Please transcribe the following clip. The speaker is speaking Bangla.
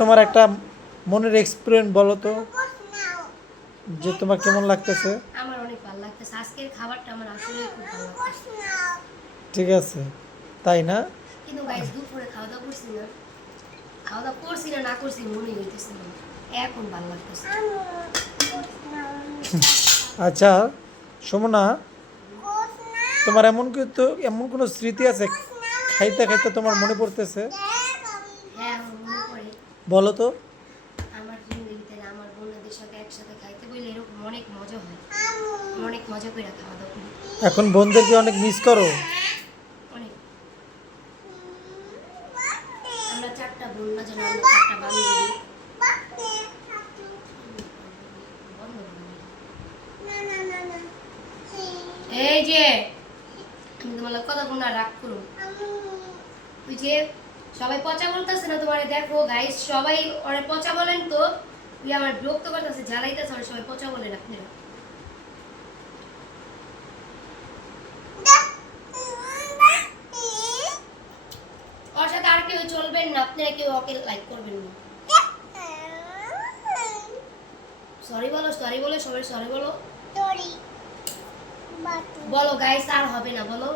তোমার একটা মনের এক্সপিরিয়েন্স বলো তো, যে তোমার কেমন লাগতেছে? আমার অনেক ভালো লাগতেছে, আজকের খাবারটা আমার আসলে খুব ভালো লাগতেছে। ঠিক আছে, তাই না? কিন্তু গাইস দুপুরে খাওয়া দাওয়া করছি না, খাওয়া দাওয়া করছি না না করছি মনে হইতেছে না, এখন ভালো লাগতেছে। আচ্ছা সুমনা, তোমার এমন কোনো স্মৃতি আছে খাইতে খাইতে তোমার মনে পড়তেছে? হ্যাঁ আমার মনে পড়ে, বলো তো। আমার জিন্দগিতে আমার বন্ধুদের সাথে একসাথে খাইতে বললে এরকম অনেক মজা হয়, অনেক মজা করে খাওয়া দাওয়া করি। এখন বোনদেরকে অনেক মিস করো? অনেক, আমরা চারটা বোন না যেন, আমরা চারটা বান্ধবী। এই যে আমি তোমার কথা বল না, রাগ করো। ওই যে সবাই পচা বলতেছে না তোমারে, দেখো গাইস সবাই ওরে পচা বলেন তো, ওই আমার বিরক্ত করতেছে, জ্বালাইতেছে, ওরে সবাই পচা বলেন আপনারা। ওর সাথে আর কেউ চলবেন না, আপনারা কেউ ওকে লাইক করবেন না। সরি বলো, সরি বলো, সবাই সরি বলো, বলো গাইস আর হবে না, বলো।